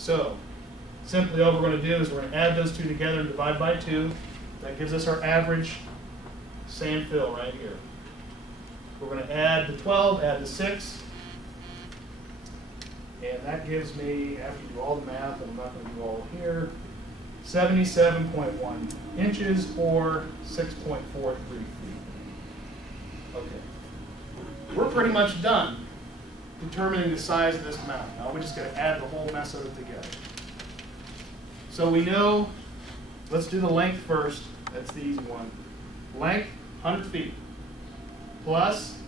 So simply all we're going to do is we're going to add those two together and divide by 2. That gives us our average sand fill right here. We're going to add the 12, add the 6, and that gives me, after you do all the math, I'm not going to do all here, 77.1 inches or 6.43 feet. Okay. We're pretty much done determining the size of this mountain. Now we're just going to add the whole mess of it together. So we know, let's do the length first. That's the easy one. Length, 100 feet. Plus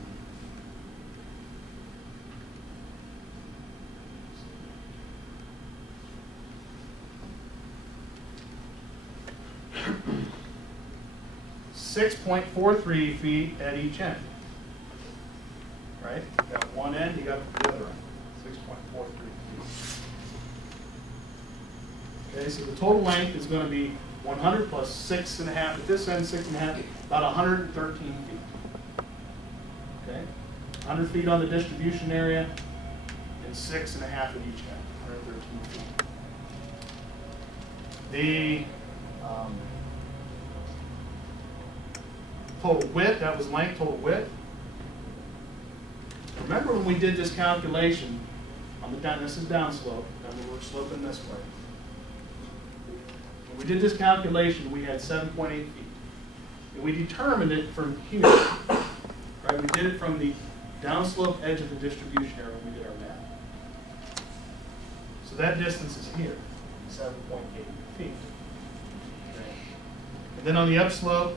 .43 feet at each end. Right? You got one end, you got the other end. 6.43 feet. Okay, so the total length is going to be 100 plus 6.5 at this end, 6.5, about 113 feet. Okay? 100 feet on the distribution area and 6.5 at each end, 113 feet. The total width, that was length, total width. Remember when we did this calculation on the down, this is downslope, and we're sloping this way. When we did this calculation, we had 7.8 feet. And we determined it from here. Right? We did it from the downslope edge of the distribution area when we did our math. So that distance is here, 7.8 feet. Okay. And then on the upslope,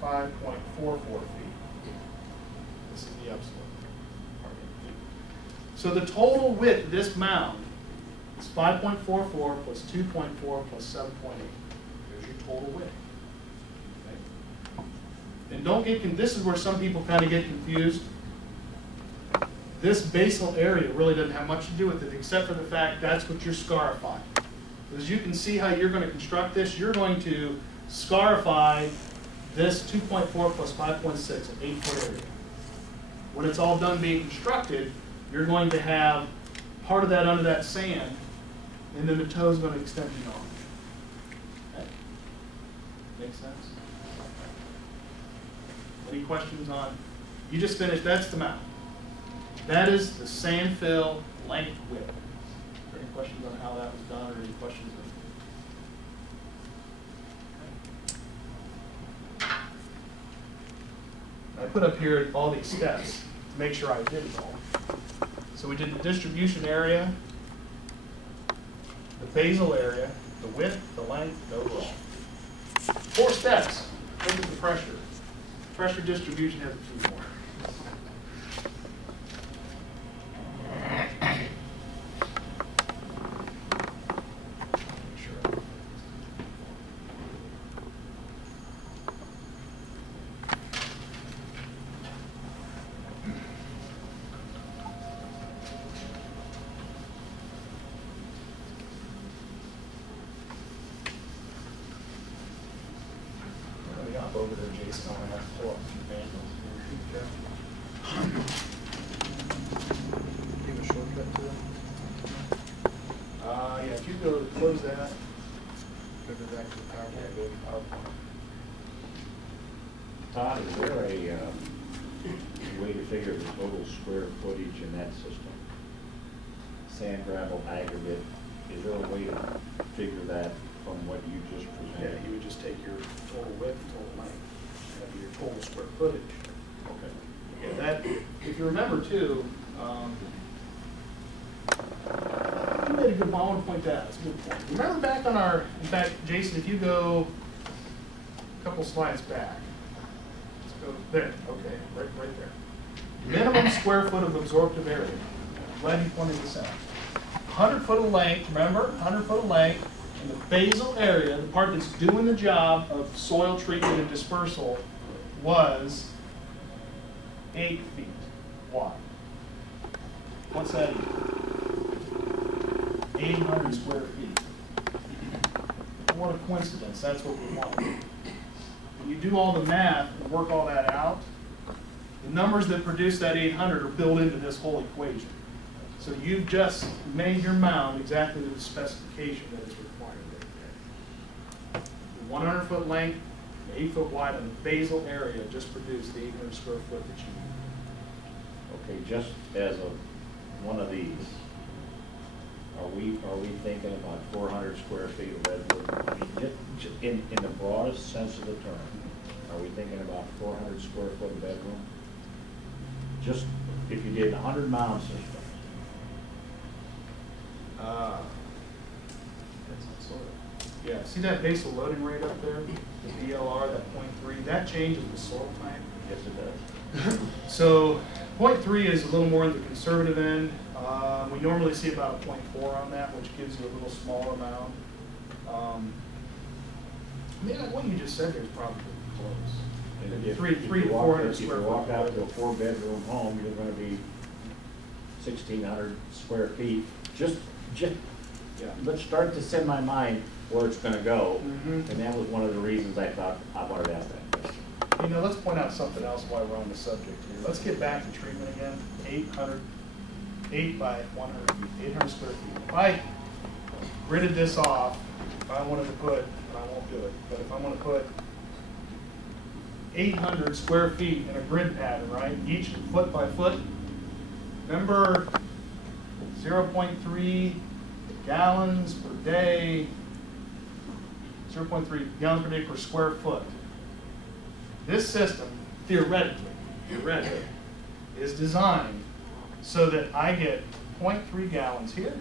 5.44 feet. This is the upslope. So the total width of this mound is 5.44 plus 2.4 plus 7.8. There's your total width. Okay. And don't get, this is where some people kind of get confused. This basal area really doesn't have much to do with it except for the fact that's what you're scarifying. As you can see how you're going to construct this, you're going to scarify this 2.4 plus 5.6, an 8-foot area. When it's all done being constructed, you're going to have part of that under that sand, and then the toe is going to extend beyond. Okay? Make sense? Any questions on? You just finished, that's the mount. That is the sand fill length width. Are there any questions on how that was done, or any questions on? I put up here all these steps to make sure I did it all. So we did the distribution area, the basal area, the width, the length, the overall. 4 steps. Look at the pressure. Pressure distribution has a few more. Over there, Jason. I'm going to have to pull up some manuals here. Give a shortcut to it. Yeah, if you go close that, go to back to the PowerPoint. Yeah, go to PowerPoint. Todd, is there a way to figure the total square footage in that system? Sand, gravel, aggregate. Is there a way to figure that from what you just presented? Yeah, you would just take your total width and total length. That'd be your total square footage. Okay. Yeah, that, if you remember too, you made a good point. I want to point that out. It's a good point. Remember back on our, in fact, Jason, if you go a couple slides back, let's go there. Okay, right there. Minimum square foot of absorptive area. Glad you pointed this out. 100 foot of length, remember? 100 foot of length. And the basal area, the part that's doing the job of soil treatment and dispersal, was 8 feet wide. What's that equal? 800 square feet. What a coincidence. That's what we want. When you do all the math and work all that out, the numbers that produce that 800 are built into this whole equation. So you've just made your mound exactly to the specification that is required right there. The 100-foot length, 8-foot wide, and the basal area just produced the 800 square foot that you need. Okay, just as one of these, are we thinking about 400 square feet of redwood? I mean, in the broadest sense of the term, are we thinking about 400 square foot of bedroom? Just if you did 100 mound systems. Yeah, see that basal loading rate up there? The BLR, that 0.3, that changes with soil type. Yes, it does. So 0.3 is a little more on the conservative end. We normally see about a 0.4 on that, which gives you a little smaller mound. I mean, what you just said there is probably close. And Maybe if 300 to you 400 square If you foot. walk out to a 4-bedroom home, you're gonna be 1,600 square feet. Just, Yeah. let's start to send my mind where it's gonna go. Mhm. And that was one of the reasons I thought I wanted to ask that question. You know, let's point out something else while we're on the subject here. Let's get back to treatment again. 8 by 100 feet, 800 square feet. If I gridded this off, if I wanted to put, and I won't do it, but if I want to put 800 square feet in a grid pattern, right? Each foot by foot. Remember 0.3 gallons per day, 0.3 gallons per day per square foot. This system, theoretically, is designed so that I get 0.3 gallons here,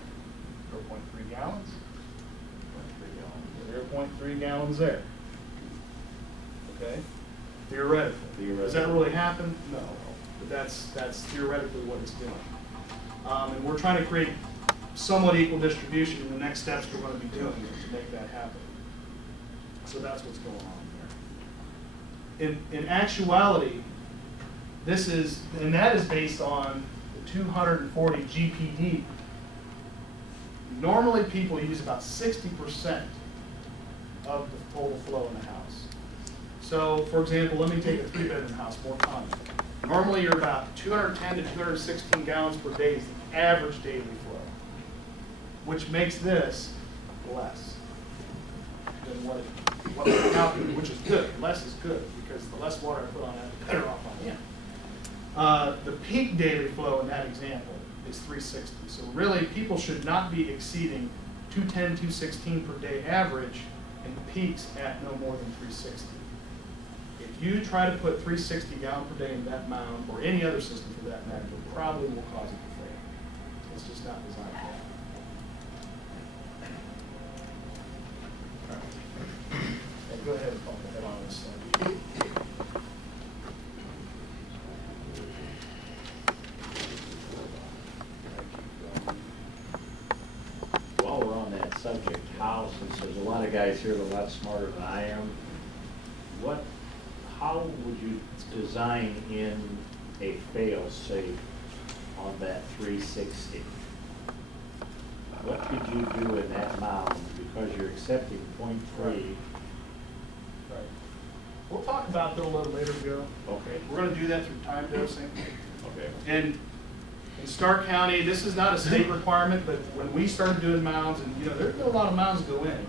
0.3 gallons, 0.3 gallons there. Okay? Theoretically. Does that really happen? No. But that's theoretically what it's doing. And we're trying to create somewhat equal distribution in the next steps we're going to be doing to make that happen. So that's what's going on there. In actuality, this is, and that is based on the 240 GPD. Normally people use about 60% of the total flow in the house. So for example, let me take a 3-bedroom house, more common. Normally you're about 210 to 216 gallons per day is the average daily flow, which makes this less than what we're calculating, which is good. Less is good, because the less water I put on that, the better off I am. The peak daily flow in that example is 360. So really, people should not be exceeding 210, 216 per day average, and peaks at no more than 360. If you try to put 360 gallon per day in that mound, or any other system for that matter, it probably will cause it to fail. It's just not designed for that. Go ahead and bump ahead on this slide. While we're on that subject, how, since there's a lot of guys here that are a lot smarter than I am, how would you design in a fail-safe on that 360? What could you do in that mound, because you're accepting 0.3? Right. We'll talk about that a little later, Joe. Okay. We're going to do that through time dosing. Okay. And in Stark County, this is not a state requirement, but when we started doing mounds, and there's been a lot of mounds go in,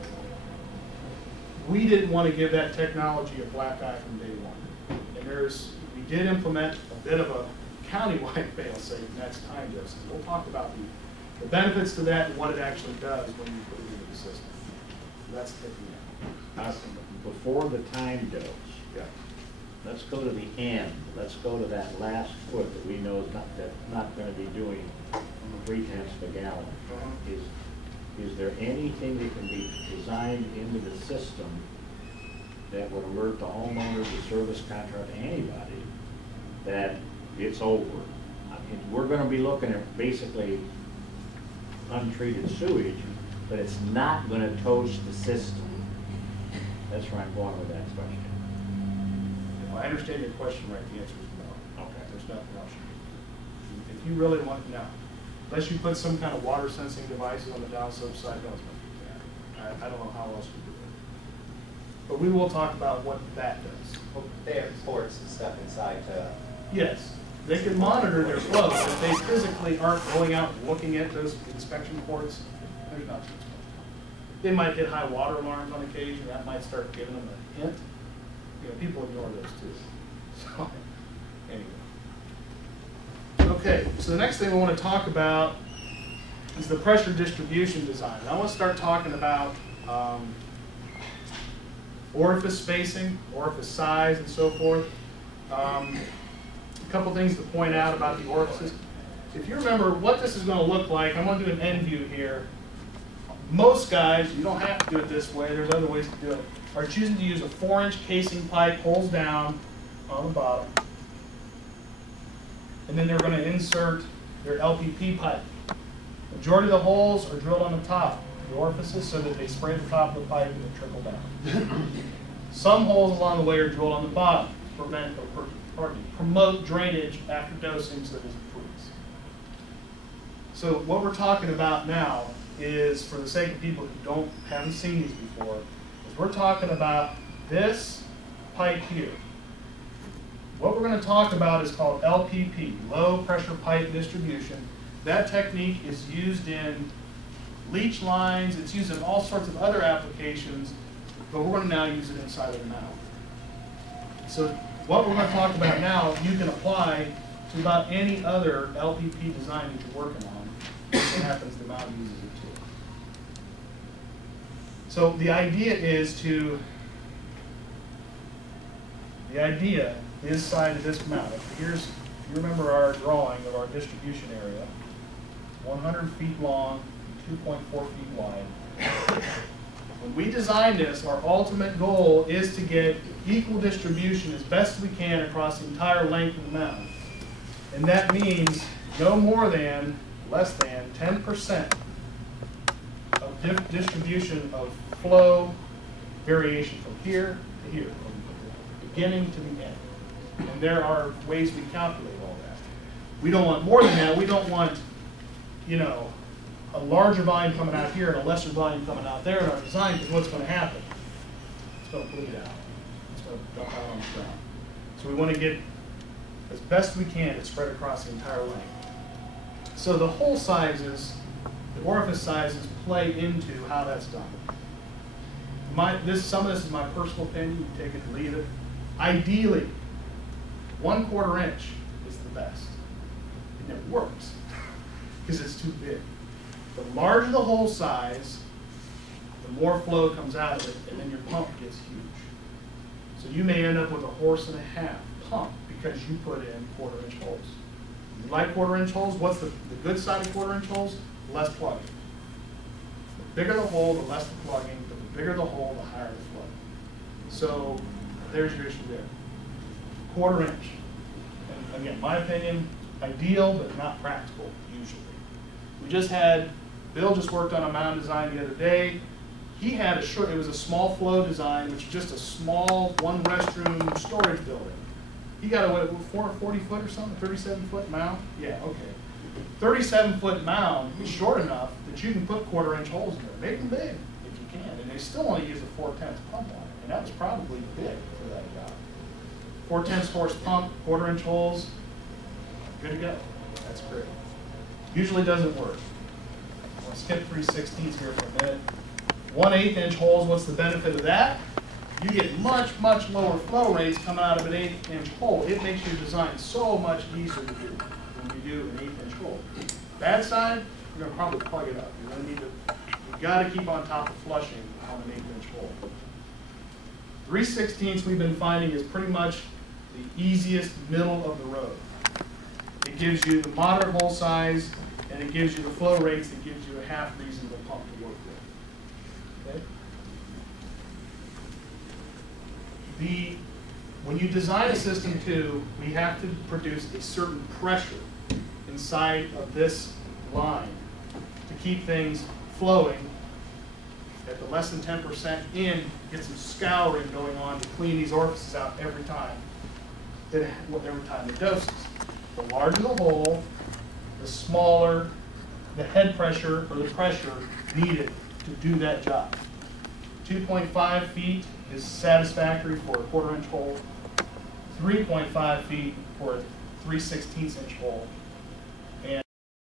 we didn't want to give that technology a black eye from day one. And we did implement a bit of a county-wide fail-safe, and that's time dosing. We'll talk about the benefits to that and what it actually does when you put it into the system. So that's the Before the time dose, yeah. let's go to the end. Let's go to that last foot that we know is not going to be doing 0.3 of a gallon. Is there anything that can be designed into the system that would alert the homeowner, the service contractor, anybody, that it's over? I mean, we're going to be looking at basically untreated sewage, but it's not going to toast the system. That's where I'm going with that question. I understand your question, right? The answer is no. Okay. There's nothing else you can do. If you really want, no. Unless you put some kind of water sensing devices on the downslope side, no, it's going to do that. I don't know how else you do it. But we will talk about what that does. Well, they have ports and stuff inside to. Yes. They can monitor their flow, but if they physically aren't going out and looking at those inspection ports, there's not too much. They might hit high water alarms on occasion. That might start giving them a hint. You know, people ignore those too. So, anyway. Okay, so the next thing we want to talk about is the pressure distribution design. And I want to start talking about orifice spacing, orifice size, and so forth. A couple things to point out about the orifices. If you remember what this is going to look like, I'm going to do an end view here. Most guys, you don't have to do it this way, there's other ways to do it, are choosing to use a 4-inch casing pipe, holes down on the bottom. And then they're going to insert their LPP pipe. Majority of the holes are drilled on the top, the orifices, so that they spray the top of the pipe and they trickle down. Some holes along the way are drilled on the bottom to promote drainage after dosing so that it improves. So what we're talking about now is, for the sake of people who haven't seen these before, is we're talking about this pipe here. What we're going to talk about is called LPP, low pressure pipe distribution. That technique is used in leach lines, it's used in all sorts of other applications, but we're going to now use it inside of the mouth. So what we're going to talk about now, you can apply to about any other LPP design that you're working on. What happens, the mouth uses it too. So the idea is this side of this mount. Here's, if you remember our drawing of our distribution area, 100 feet long, 2.4 feet wide. When we design this, our ultimate goal is to get equal distribution as best we can across the entire length of the mount. And that means no more than, less than 10% of distribution of flow variation from here to here, from beginning to the end. And there are ways we calculate all that. We don't want more than that. We don't want, you know, a larger volume coming out here and a lesser volume coming out there in our design, because what's going to happen? It's going to bleed out. It's going to dump out on the ground. So we want to get, as best we can, to spread across the entire length. So the hole sizes, the orifice sizes, play into how that's done. Some of this is my personal opinion. You can take it or leave it. Ideally, 1/4 inch is the best. It never works because it's too big. The larger the hole size, the more flow comes out of it, and then your pump gets huge. So you may end up with a 1.5 horse pump because you put in 1/4 inch holes. You like 1/4 inch holes? What's the good side of 1/4 inch holes? Less plugging. The bigger the hole, the less the plugging. But the bigger the hole, the higher the flow. So there's your issue there. 1/4 inch. And again, my opinion, ideal but not practical usually. We just had, Bill just worked on a mound design the other day. He had it was a small flow design, which is just a small 1 restroom storage building. He got a, what, 40 foot or something, 37 foot mound? Yeah, okay. 37 foot mound is short enough that you can put 1/4 inch holes in there. Make them big if you can. And they still only use a 4/10 pump on it. And that was probably big for that job. 4/10 horse pump, 1/4 inch holes, good to go. That's great. Usually doesn't work. I'll skip 3/16 here for a minute. 1/8 inch holes, what's the benefit of that? You get much, much lower flow rates coming out of an 1/8 inch hole. It makes your design so much easier to do when you do an 1/8 inch hole. Bad side, you're going to probably plug it up. You're going to need to, you've got to keep on top of flushing on an 1/8 inch hole. 3/16 we've been finding is pretty much the easiest middle of the road. It gives you the moderate hole size, and it gives you the flow rates that gives you a half reasonable pump to work with. Okay? When you design a system too, we have to produce a certain pressure inside of this line to keep things flowing at the less than 10% in, get some scouring going on to clean these orifices out every time it doses. The larger the hole, the smaller the head pressure or the pressure needed to do that job. 2.5 feet is satisfactory for a 1/4 inch hole. 3.5 feet for a 3/16 inch hole